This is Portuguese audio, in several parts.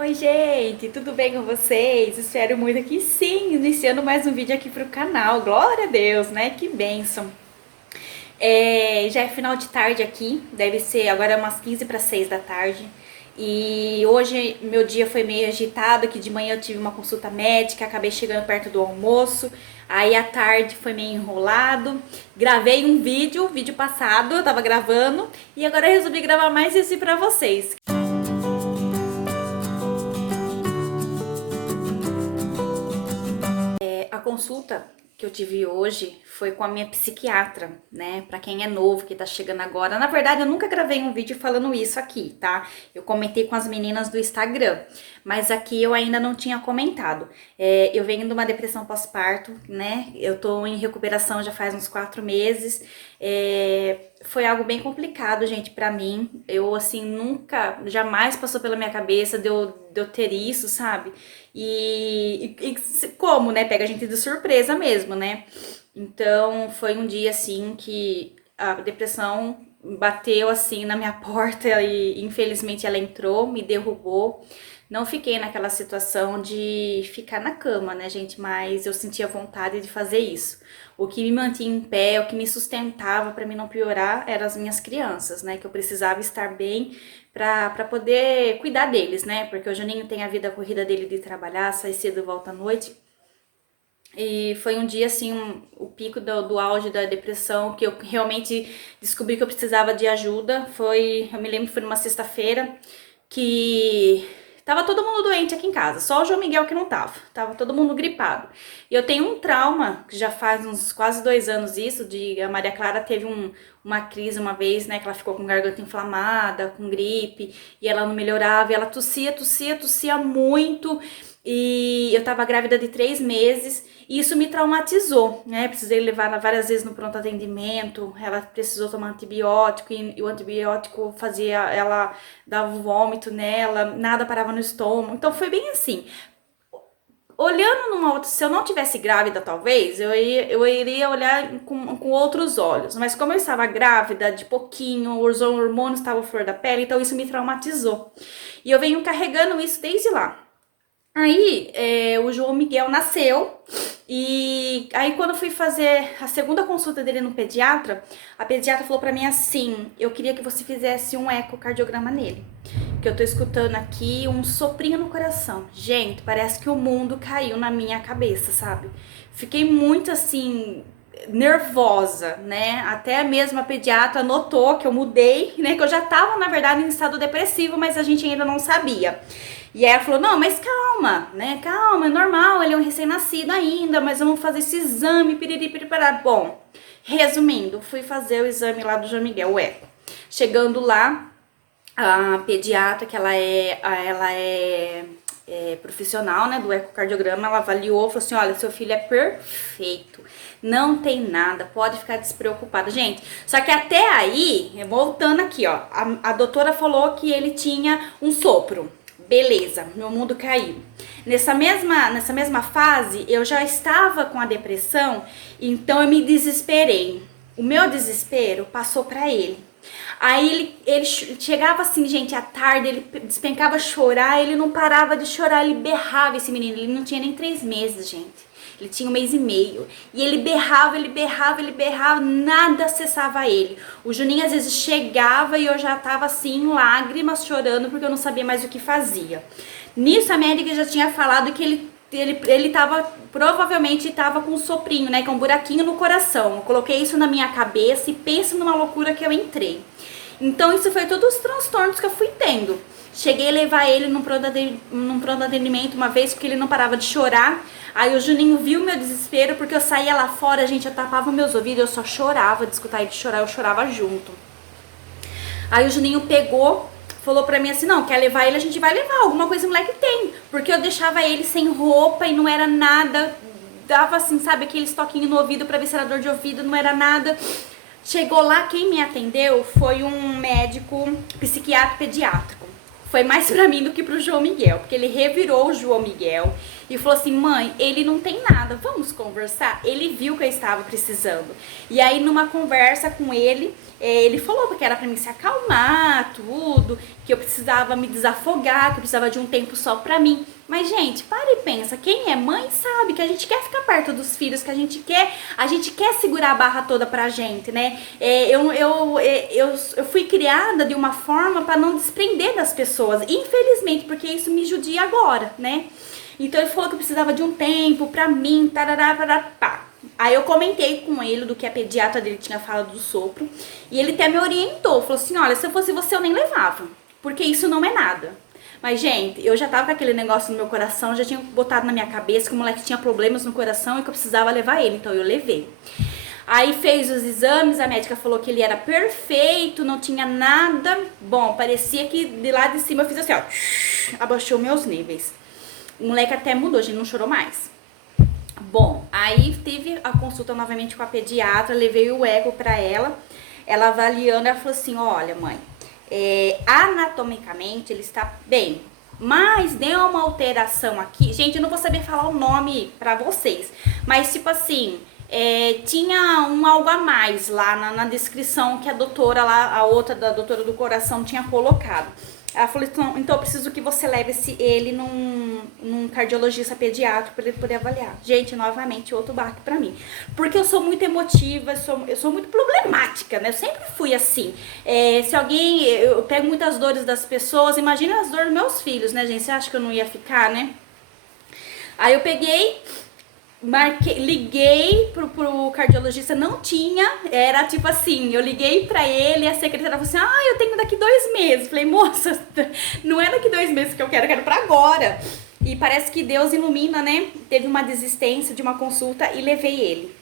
Oi, gente, tudo bem com vocês? Espero muito que sim, iniciando mais um vídeo aqui pro canal. Glória a Deus, né? Que bênção. Já é final de tarde aqui, deve ser agora umas 15 para 6 da tarde. E hoje meu dia foi meio agitado, que de manhã eu tive uma consulta médica, acabei chegando perto do almoço. Aí à tarde foi meio enrolado. Gravei um vídeo passado, eu tava gravando, e agora eu resolvi gravar mais esse pra vocês. A consulta que eu tive hoje foi com a minha psiquiatra, né? Pra quem é novo, que tá chegando agora. Na verdade, eu nunca gravei um vídeo falando isso aqui, tá? Eu comentei com as meninas do Instagram, mas aqui eu ainda não tinha comentado. Eu venho de uma depressão pós-parto, né? Eu tô em recuperação já faz uns 4 meses. Foi algo bem complicado, gente, pra mim. Eu, assim, nunca, jamais passou pela minha cabeça de eu ter isso, sabe? Como, né? Pega a gente de surpresa mesmo, né? Então, foi um dia, assim, que a depressão bateu, assim, na minha porta e, infelizmente, ela entrou, me derrubou. Não fiquei naquela situação de ficar na cama, né, gente? Mas eu sentia vontade de fazer isso. O que me mantinha em pé, o que me sustentava para mim não piorar, eram as minhas crianças, né? Que eu precisava estar bem para poder cuidar deles, né? Porque o Juninho tem a vida corrida dele de trabalhar, sai cedo e volta à noite. E foi um dia, assim, o pico do auge da depressão, que eu realmente descobri que eu precisava de ajuda. Eu me lembro que foi numa sexta-feira que tava todo mundo doente aqui em casa, só o João Miguel que não tava. Tava todo mundo gripado. E eu tenho um trauma, que já faz uns quase 2 anos isso, de a Maria Clara teve uma crise uma vez, né, que ela ficou com garganta inflamada, com gripe, e ela não melhorava, e ela tossia muito, e eu tava grávida de 3 meses, e isso me traumatizou, né? Precisei levar várias vezes no pronto atendimento, ela precisou tomar antibiótico, e o antibiótico fazia ela dar vômito nela, nada parava no estômago. Então foi bem assim. Olhando numa outra, se eu não tivesse grávida, talvez, eu iria olhar com outros olhos. Mas como eu estava grávida de pouquinho, os hormônios estavam flor da pele, então isso me traumatizou. E eu venho carregando isso desde lá. Aí, o João Miguel nasceu e aí quando eu fui fazer a segunda consulta dele no pediatra, a pediatra falou pra mim assim: eu queria que você fizesse um ecocardiograma nele, que eu tô escutando aqui um soprinho no coração. Gente, parece que o mundo caiu na minha cabeça, sabe? Fiquei muito assim nervosa, né? Até mesmo a pediatra notou que eu mudei, né? Que eu já tava, na verdade, em estado depressivo, mas a gente ainda não sabia. E aí ela falou, não, mas calma, né? Calma, é normal, ele é um recém-nascido ainda, mas vamos fazer esse exame, piriri, piripirá. Bom, resumindo, fui fazer o exame lá do João Miguel, o eco. Chegando lá, a pediatra, que ela é profissional, né, do ecocardiograma, ela avaliou, falou assim, olha, seu filho é perfeito, não tem nada, pode ficar despreocupada. Gente, só que até aí, voltando aqui, ó, a doutora falou que ele tinha um sopro. Beleza, meu mundo caiu. Nessa mesma fase, eu já estava com a depressão, então eu me desesperei. O meu desespero passou para ele. Aí ele chegava assim, gente, à tarde, ele despencava a chorar, ele não parava de chorar, ele berrava, esse menino, ele não tinha nem 3 meses, gente. Ele tinha 1 mês e meio. E ele berrava, nada cessava ele. O Juninho às vezes chegava e eu já tava assim, em lágrimas, chorando, porque eu não sabia mais o que fazia. Nisso a médica já tinha falado que ele tava, provavelmente tava com um soprinho, né, com um buraquinho no coração. Eu coloquei isso na minha cabeça e penso numa loucura que eu entrei. Então isso foi todos os transtornos que eu fui tendo. Cheguei a levar ele num pronto atendimento uma vez, porque ele não parava de chorar. Aí o Juninho viu meu desespero, porque eu saía lá fora, gente, eu tapava meus ouvidos, eu só chorava de escutar ele chorar, eu chorava junto. Aí o Juninho pegou, falou pra mim assim, não, quer levar ele, a gente vai levar, alguma coisa o moleque tem. Porque eu deixava ele sem roupa e não era nada, dava assim, sabe, aqueles toquinhos no ouvido pra ver se era dor de ouvido, não era nada. Chegou lá, quem me atendeu foi um médico psiquiatra pediátrico. foi mais pra mim do que pro João Miguel, porque ele revirou o João Miguel e falou assim: mãe, ele não tem nada, vamos conversar? Ele viu que eu estava precisando. E aí, numa conversa com ele, ele falou que era pra mim se acalmar, tudo, que eu precisava me desafogar, que eu precisava de um tempo só pra mim. Mas, gente, para e pensa, quem é mãe sabe que a gente quer ficar perto dos filhos, que a gente quer segurar a barra toda pra gente, né? Eu fui criada de uma forma pra não desprender das pessoas, infelizmente, porque isso me judia agora, né? Então ele falou que eu precisava de um tempo pra mim, tarará, pá. Aí eu comentei com ele do que a pediatra dele tinha falado do sopro, e ele até me orientou, falou assim: olha, se eu fosse você eu nem levava, porque isso não é nada. Mas, gente, eu já tava com aquele negócio no meu coração, já tinha botado na minha cabeça que o moleque tinha problemas no coração e que eu precisava levar ele, então eu levei. Aí fez os exames, a médica falou que ele era perfeito, não tinha nada. Bom, parecia que de lá de cima eu fiz assim, ó, abaixou meus níveis. O moleque até mudou, a gente não chorou mais. Bom, aí teve a consulta novamente com a pediatra, levei o eco pra ela avaliando, ela falou assim: olha, mãe, anatomicamente ele está bem, mas deu uma alteração aqui. Gente, eu não vou saber falar o nome pra vocês, mas tipo assim, tinha um algo a mais lá na descrição que a doutora lá, a outra da doutora do coração tinha colocado. Ela falou: então eu preciso que você leve ele num cardiologista pediátrico para ele poder avaliar. Gente, novamente, outro baque pra mim. Porque eu sou muito emotiva, eu sou muito problemática, né? Eu sempre fui assim. Se alguém... Eu pego muitas dores das pessoas, imagina as dores dos meus filhos, né, gente? Você acha que eu não ia ficar, né? Aí eu peguei... liguei pro cardiologista, não tinha, era tipo assim, eu liguei pra ele e a secretária falou assim: eu tenho daqui 2 meses. Falei: moça, não é daqui 2 meses que eu quero pra agora. E parece que Deus ilumina, né? Teve uma desistência de uma consulta e levei ele.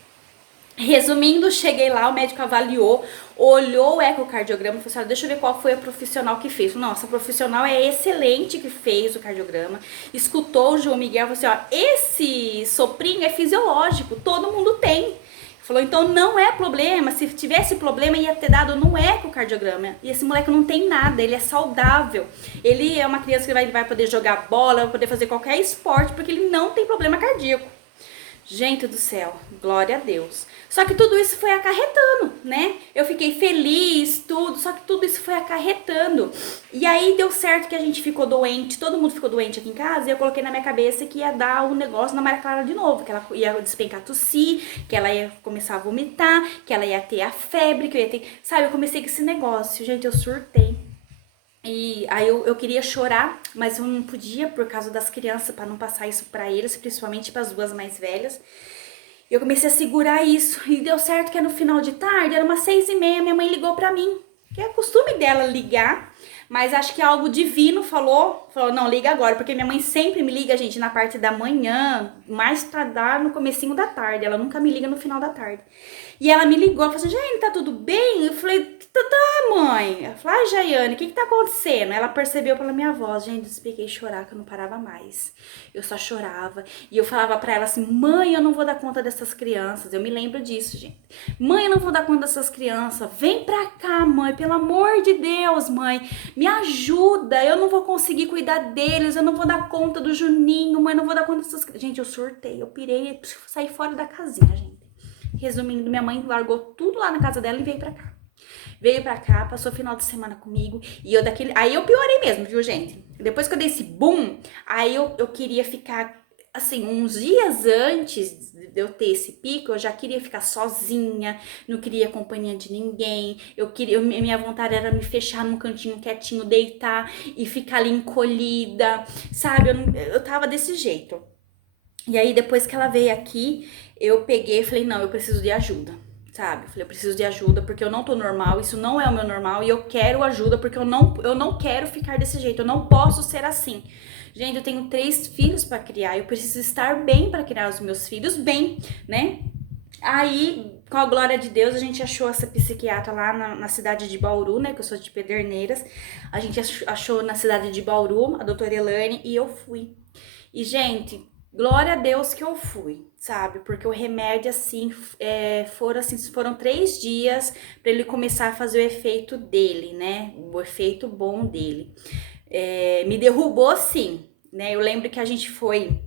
Resumindo, cheguei lá, o médico avaliou, olhou o ecocardiograma e falou assim: deixa eu ver qual foi a profissional que fez. Nossa, a profissional é excelente que fez o cardiograma. Escutou o João Miguel e falou assim: esse soprinho é fisiológico, todo mundo tem. Falou: então não é problema, se tivesse problema ia ter dado no ecocardiograma. E esse moleque não tem nada, ele é saudável. Ele é uma criança que vai poder jogar bola, vai poder fazer qualquer esporte, porque ele não tem problema cardíaco. Gente do céu, glória a Deus. Só que tudo isso foi acarretando, né? Eu fiquei feliz, tudo, só que tudo isso foi acarretando. E aí deu certo que a gente ficou doente, todo mundo ficou doente aqui em casa, e eu coloquei na minha cabeça que ia dar um negócio na Maria Clara de novo, que ela ia despencar tossir, que ela ia começar a vomitar, que ela ia ter a febre, que eu ia ter... Sabe, eu comecei com esse negócio, gente, eu surtei. E aí eu queria chorar, mas eu não podia por causa das crianças, para não passar isso para eles, principalmente para as 2 mais velhas. Eu comecei a segurar isso e deu certo que no final de tarde, era umas 6h30, minha mãe ligou para mim, que é costume dela ligar, mas acho que algo divino falou, não, liga agora, porque minha mãe sempre me liga, gente, na parte da manhã, mais tardar no comecinho da tarde, ela nunca me liga no final da tarde. E ela me ligou, ela falou assim: Jaiane, tá tudo bem? Eu falei: tá, mãe. Ela falou: Jaiane, o que tá acontecendo? Ela percebeu pela minha voz, gente, eu expliquei chorar, que eu não parava mais. Eu só chorava, e eu falava pra ela assim: mãe, eu não vou dar conta dessas crianças. Eu me lembro disso, gente. Mãe, eu não vou dar conta dessas crianças. Vem pra cá, mãe, pelo amor de Deus, mãe. Me ajuda, eu não vou conseguir cuidar deles, eu não vou dar conta do Juninho, mãe, eu não vou dar conta dessas crianças. Gente, eu surtei, eu pirei, saí fora da casinha, gente. Resumindo, minha mãe largou tudo lá na casa dela e veio pra cá. Veio pra cá, passou o final de semana comigo. E eu aí eu piorei mesmo, viu, gente? Depois que eu dei esse boom, aí eu queria ficar, assim, uns dias antes de eu ter esse pico, eu já queria ficar sozinha, não queria companhia de ninguém. Minha vontade era me fechar num cantinho quietinho, deitar e ficar ali encolhida, sabe? Eu tava desse jeito. E aí, depois que ela veio aqui, eu peguei e falei: não, eu preciso de ajuda, sabe? Eu falei: eu preciso de ajuda porque eu não tô normal, isso não é o meu normal e eu quero ajuda porque eu não quero ficar desse jeito, eu não posso ser assim. Gente, eu tenho 3 filhos pra criar, eu preciso estar bem pra criar os meus filhos bem, né? Aí, com a glória de Deus, a gente achou essa psiquiatra lá na cidade de Bauru, né? Que eu sou de Pederneiras. A gente achou na cidade de Bauru, a doutora Elane, e eu fui. E, gente, glória a Deus que eu fui, sabe? Porque o remédio, assim, foram 3 dias para ele começar a fazer o efeito dele, né? O efeito bom dele. Me derrubou sim, né? Eu lembro que a gente foi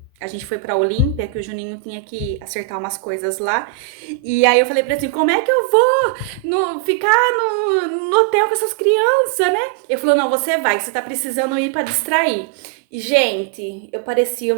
pra Olímpia, que o Juninho tinha que acertar umas coisas lá. E aí eu falei pra ele assim, como é que eu vou ficar no hotel com essas crianças, né? Ele falou, não, você vai, você tá precisando ir pra distrair. E, gente, eu parecia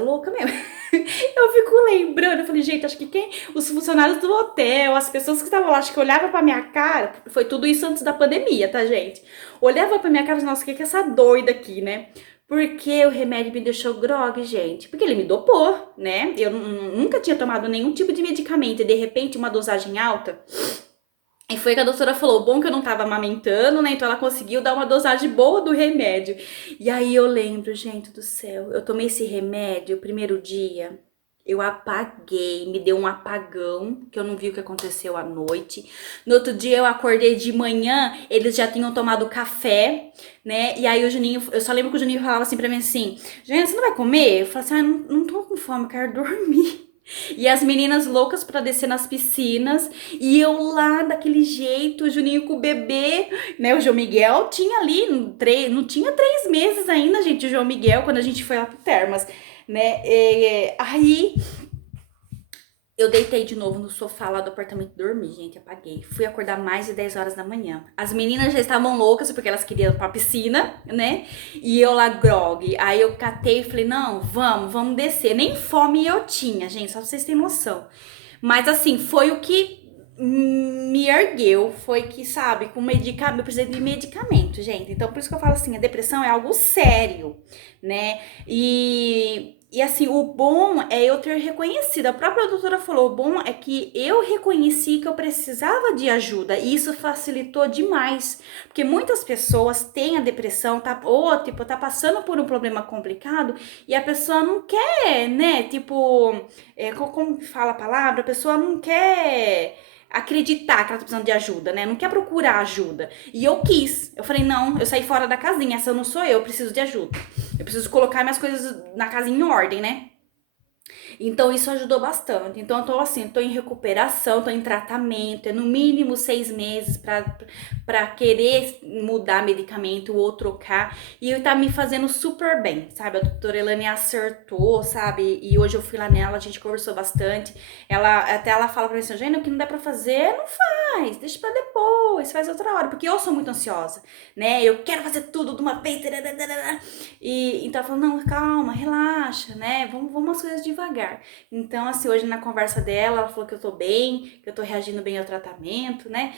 louca mesmo. Eu fico lembrando, eu falei, gente, acho que os funcionários do hotel, as pessoas que estavam lá, acho que olhavam pra minha cara, foi tudo isso antes da pandemia, tá, gente? Olhava pra minha cara e falava, nossa, o que é essa doida aqui, né? Porque o remédio me deixou grogue, gente. Porque ele me dopou, né? Eu nunca tinha tomado nenhum tipo de medicamento e de repente uma dosagem alta. E foi que a doutora falou, bom que eu não tava amamentando, né? Então ela conseguiu dar uma dosagem boa do remédio. E aí eu lembro, gente do céu, eu tomei esse remédio o primeiro dia, eu apaguei, me deu um apagão, que eu não vi o que aconteceu à noite. No outro dia eu acordei de manhã, eles já tinham tomado café, né? E aí o Juninho, eu só lembro que o Juninho falava assim pra mim assim, Juninho, você não vai comer? Eu falei assim, não tô com fome, eu quero dormir. E as meninas loucas pra descer nas piscinas, e eu lá daquele jeito, o Juninho com o bebê, né? O João Miguel tinha ali, não tinha 3 meses ainda, gente, o João Miguel, quando a gente foi lá pro Termas, né? Aí eu deitei de novo no sofá lá do apartamento e dormi, gente, apaguei. Fui acordar mais de 10 horas da manhã. As meninas já estavam loucas porque elas queriam ir pra piscina, né? E eu lá grog. Aí eu catei e falei, não, vamos descer. Nem fome eu tinha, gente, só pra vocês terem noção. Mas assim, foi o que me ergueu, foi que, sabe, com medicamento, eu precisei de medicamento, gente. Então, por isso que eu falo assim, a depressão é algo sério, né? E assim, o bom é eu ter reconhecido. A própria doutora falou, o bom é que eu reconheci que eu precisava de ajuda. E isso facilitou demais. Porque muitas pessoas têm a depressão, ou tipo, tá passando por um problema complicado e a pessoa não quer, né? Tipo, como fala a palavra? A pessoa não quer acreditar que ela tá precisando de ajuda, né? Não quer procurar ajuda. E eu quis. Eu falei, não, eu saí fora da casinha, essa não sou eu preciso de ajuda. Eu preciso colocar minhas coisas na casinha em ordem, né? Então isso ajudou bastante. Então eu tô assim, tô em recuperação, tô em tratamento, é no mínimo 6 meses pra querer mudar medicamento ou trocar. E tá me fazendo super bem, sabe? A doutora Elane acertou, sabe? E hoje eu fui lá nela, a gente conversou bastante. Ela fala pra mim assim, Eugênia, o que não dá pra fazer, não faz, deixa pra depois, faz outra hora. Porque eu sou muito ansiosa, né? Eu quero fazer tudo de uma vez. E então ela falou, não, calma, relaxa, né? Vamos as coisas devagar. Então, assim, hoje na conversa dela, ela falou que eu tô bem, que eu tô reagindo bem ao tratamento, né?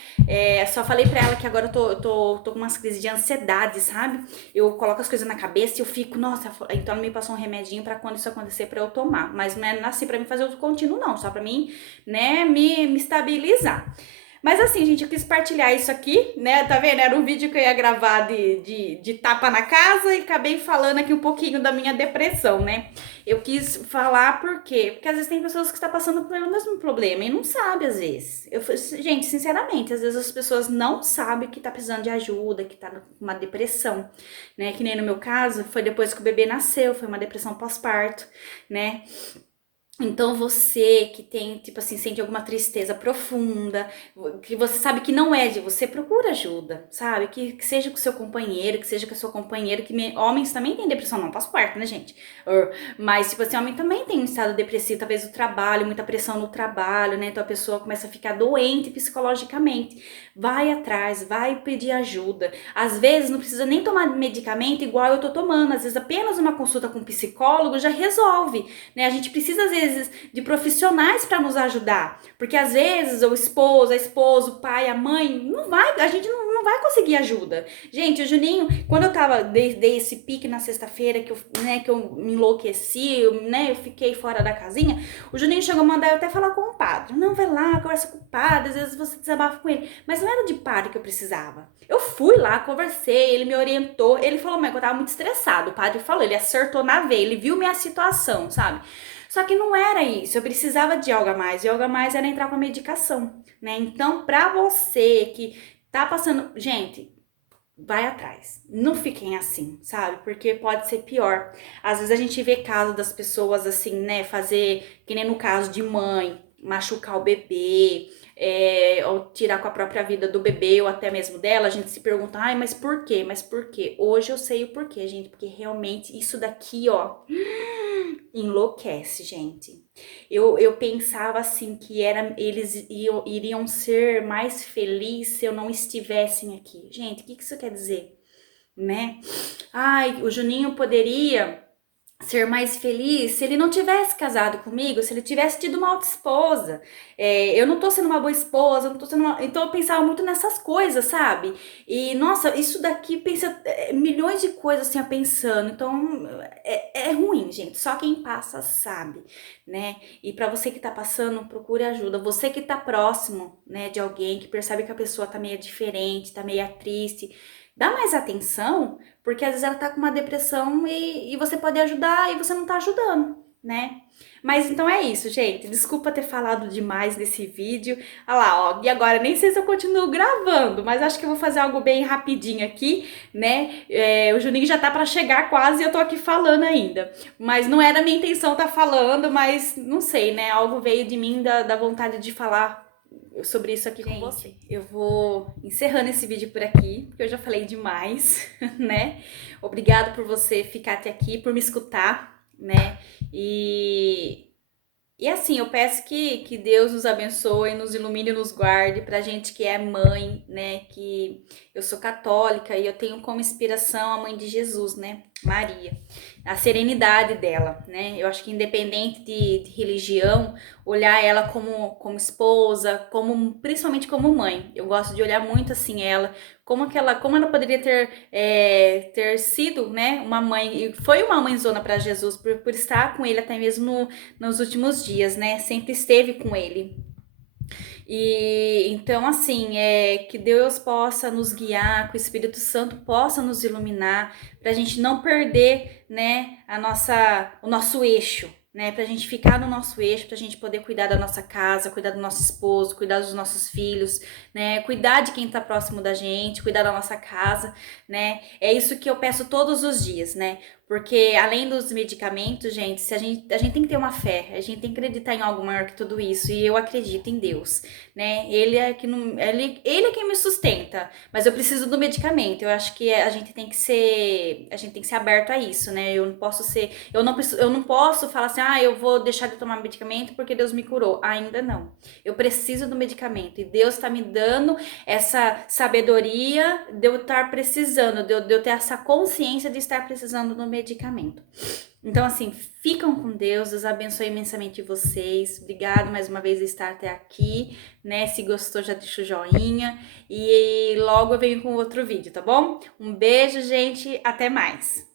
Só falei pra ela que agora eu tô com umas crises de ansiedade, sabe? Eu coloco as coisas na cabeça e eu fico, nossa, então ela me passou um remedinho pra quando isso acontecer pra eu tomar. Mas não é assim pra mim fazer uso contínuo, não, só pra mim, né, me estabilizar. Mas assim, gente, eu quis partilhar isso aqui, né? Tá vendo? Era um vídeo que eu ia gravar de tapa na casa e acabei falando aqui um pouquinho da minha depressão, né? Eu quis falar por quê? Porque às vezes tem pessoas que estão passando pelo mesmo problema e não sabe às vezes. Gente, sinceramente, às vezes as pessoas não sabem que tá precisando de ajuda, que tá com uma depressão, né? Que nem no meu caso, foi depois que o bebê nasceu, foi uma depressão pós-parto, né? Então você que tem, tipo assim, sente alguma tristeza profunda, que você sabe que não é de você, procura ajuda, sabe? Que seja com seu companheiro, que seja com a sua companheira, homens também têm depressão, não posso parto, né, gente? Mas, tipo assim, homem também tem um estado depressivo, talvez o trabalho, muita pressão no trabalho, né? Então a pessoa começa a ficar doente psicologicamente. Vai atrás, vai pedir ajuda. Às vezes não precisa nem tomar medicamento igual eu tô tomando, às vezes apenas uma consulta com um psicólogo já resolve, né? A gente precisa, às vezes, de profissionais para nos ajudar, porque às vezes o esposo, a esposa, o pai, a mãe, a gente não vai conseguir ajuda. Gente, o Juninho, quando eu tava, dei esse pique na sexta-feira, que eu me enlouqueci, né, eu fiquei fora da casinha, o Juninho chegou a mandar eu até falar com o padre. Não, vai lá, conversa com o padre, às vezes você desabafa com ele. Mas não era de padre que eu precisava. Eu fui lá, conversei, ele me orientou, ele falou, mãe, que eu tava muito estressado. O padre falou, ele acertou na veia, ele viu minha situação, sabe? Só que não era isso, eu precisava de algo a mais, e algo a mais era entrar com a medicação, né? Então, pra você que tá passando, gente, vai atrás. Não fiquem assim, sabe? Porque pode ser pior. Às vezes a gente vê casos das pessoas assim, né, fazer que nem no caso de mãe machucar o bebê, ou tirar com a própria vida do bebê ou até mesmo dela, a gente se pergunta, ai, mas por quê? Mas por quê? Hoje eu sei o porquê, gente, porque realmente isso daqui, ó, enlouquece, gente. Eu pensava assim que iriam ser mais felizes se eu não estivessem aqui. Gente, o que isso quer dizer, né? Ai, o Juninho poderia ser mais feliz se ele não tivesse casado comigo, se ele tivesse tido uma outra esposa. Eu não tô sendo uma boa esposa, eu não tô sendo uma... Então eu pensava muito nessas coisas, sabe? E, nossa, isso daqui pensa milhões de coisas assim, pensando. Então é ruim, gente. Só quem passa sabe, né? E pra você que tá passando, procure ajuda. Você que tá próximo, né, de alguém que percebe que a pessoa tá meio diferente, tá meio triste, dá mais atenção, porque às vezes ela tá com uma depressão e você pode ajudar e você não tá ajudando, né? Mas então é isso, gente. Desculpa ter falado demais nesse vídeo. Olha lá, ó. E agora nem sei se eu continuo gravando, mas acho que eu vou fazer algo bem rapidinho aqui, né? O Juninho já tá pra chegar quase e eu tô aqui falando ainda. Mas não era minha intenção tá falando, mas não sei, né? Algo veio de mim da vontade de falar sobre isso aqui com você. Eu vou encerrando esse vídeo por aqui, porque eu já falei demais, né? Obrigado por você ficar até aqui, por me escutar, né? E assim, eu peço que Deus nos abençoe, nos ilumine e nos guarde, pra gente que é mãe, né? Que eu sou católica e eu tenho como inspiração a mãe de Jesus, né? Maria. A serenidade dela, né? Eu acho que independente de religião, olhar ela como esposa, principalmente como mãe. Eu gosto de olhar muito assim ela, como ela poderia ter sido, né? Uma mãe, e foi uma mãezona para Jesus por estar com ele até mesmo nos últimos dias, né? Sempre esteve com ele. E então, assim, que Deus possa nos guiar, que o Espírito Santo possa nos iluminar, para a gente não perder, né, o nosso eixo, né, para a gente ficar no nosso eixo, para a gente poder cuidar da nossa casa, cuidar do nosso esposo, cuidar dos nossos filhos, né, cuidar de quem está próximo da gente, cuidar da nossa casa, né. É isso que eu peço todos os dias, né. Porque além dos medicamentos, gente, se a gente tem que ter uma fé, a gente tem que acreditar em algo maior que tudo isso. E eu acredito em Deus, né? Ele é que não, ele é quem me sustenta, mas eu preciso do medicamento. Eu acho que a gente tem que ser aberto a isso, né? Eu não posso falar assim: "Ah, eu vou deixar de tomar medicamento porque Deus me curou". Ainda não. Eu preciso do medicamento e Deus está me dando essa sabedoria de eu estar precisando, de eu ter essa consciência de estar precisando do medicamento. Então, assim, ficam com Deus, Deus abençoe imensamente vocês. Obrigado mais uma vez por estar até aqui, né? Se gostou, já deixa o joinha. E logo eu venho com outro vídeo, tá bom? Um beijo, gente. Até mais.